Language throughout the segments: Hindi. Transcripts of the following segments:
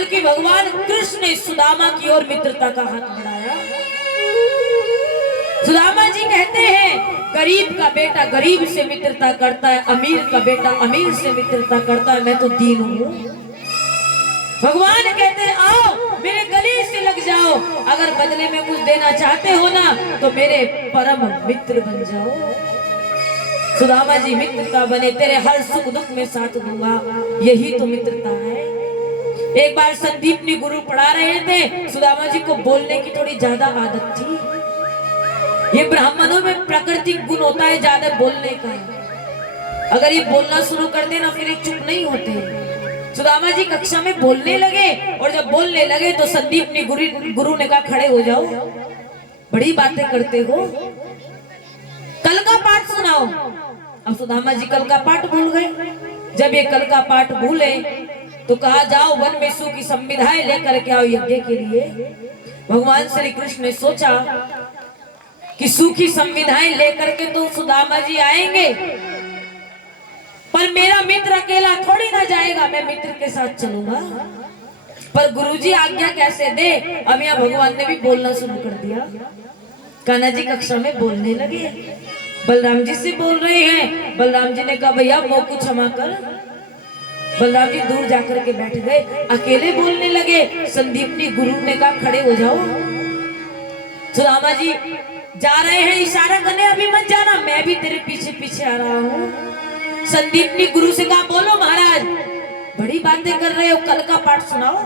बल्कि भगवान कृष्ण ने सुदामा की ओर मित्रता का हाथ बढ़ाया। सुदामा जी कहते हैं, गरीब का बेटा गरीब से मित्रता करता है, अमीर का बेटा अमीर से मित्रता करता है, मैं तो दीन हूं। भगवान कहते हैं, आओ मेरे गले से लग जाओ, अगर बदले में कुछ देना चाहते हो ना तो मेरे परम मित्र बन जाओ। सुदामा जी मित्रता बने, तेरे हर सुख दुख में साथ दूंगा, यही तो मित्रता है। एक बार संदीपनी गुरु पढ़ा रहे थे, सुदामा जी को बोलने की थोड़ी ज्यादा आदत थी। ये ब्राह्मणों में प्राकृतिक गुण होता है ज्यादा बोलने का। अगर ये बोलना शुरू कर देना फिर ये चुप नहीं होते। सुदामा जी कक्षा में बोलने लगे और जब बोलने लगे तो संदीपनी गुरु ने कहा, खड़े हो जाओ, बड़ी बातें करते हो, कल का पाठ सुनाओ। अब सुदामा जी कल का पाठ भूल गए। जब ये कल का पाठ भूले तो कहा, जाओ वन में सु की संविधाएं लेकर के आओ यज्ञ के लिए। भगवान श्री कृष्ण ने सोचा कि सु की संविधाएं लेकर के तो सुदामा जी आएंगे, पर मेरा मित्र अकेला थोड़ी ना जाएगा, मैं मित्र के साथ चलूंगा। पर गुरुजी आज्ञा कैसे दे। अब यहाँ भगवान ने भी बोलना शुरू कर दिया। कान्हा जी कक्षा में बोलने लगे, बलराम जी से बोल रहे हैं। बलराम जी ने कहा, भैया वो कुछ क्षमा कर। बलराम जी दूर जाकर के बैठ गए, अकेले बोलने लगे। संदीपनी गुरु ने कहा, खड़े हो जाओ। सुदामा जी जा रहे हैं इशारा करने, अभी मत जाना, मैं भी तेरे पीछे पीछे आ रहा हूँ। संदीपनी गुरु से कहा, बोलो महाराज, बड़ी बातें कर रहे हो, कल का पाठ सुनाओ।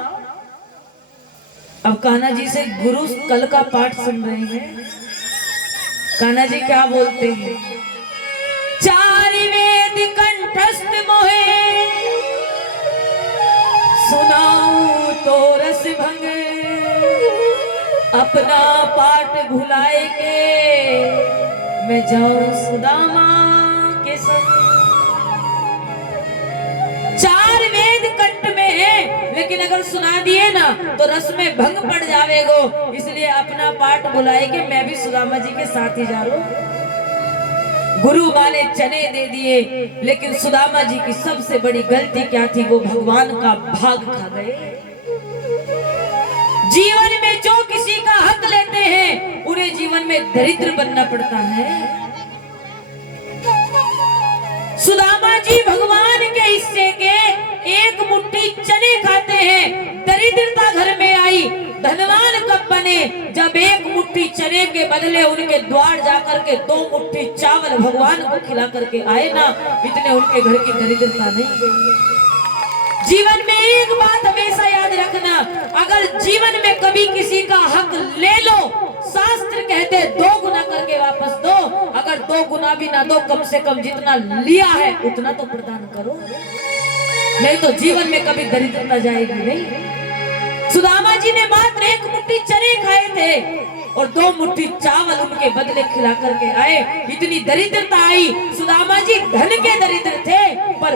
अब कान्हा जी से गुरु कल का पाठ सुन रहे हैं। कान्हा जी क्या बोलते हैं, चार वेद कंठस्थ मोहे, सुनाऊं तो रस भंग, अपना पाठ भुलाए के मैं जाऊं सुदामा के संग। चार वेद कंठ में है, लेकिन अगर सुना दिए ना तो रस में भंग पड़ जावेगो, इसलिए अपना पाठ बुलाए के मैं भी सुदामा जी के साथ ही जा रहा हूं। गुरु माने चने दे दिए, लेकिन सुदामा जी की सबसे बड़ी गलती क्या थी, वो भगवान का भाग खा गए। जीवन में जो किसी का हक लेते हैं उन्हें जीवन में दरिद्र बनना पड़ता है। सुदामा जी भगवान के हिस्से के एक मुट्ठी चने खाते हैं, दरिद्रता घर में आई। धनवान कब बने, जब एक मुट्ठी चने के बदले उनके द्वार जाकर के 2 मुट्ठी चावल भगवान को खिला करके आए ना, इतने उनके घर की दरिद्रता नहीं गई। जीवन में एक बात हमेशा याद रखना, अगर जीवन में कभी किसी का हक ले लो, शास्त्र कहते 2 गुना करके वापस दो। अगर 2 गुना भी ना दो, कम से कम जितना लिया है उतना तो प्रदान करो, नहीं तो जीवन में कभी दरिद्रता जाएगी नहीं। सुदामा जी ने मात्र 1 मुट्ठी चने खाए थे और 2 मुट्ठी चावल उनके बदले खिला करके आए। इतनी दरिद्रता आई। सुदामा जी धन के दरिद्र थे, पर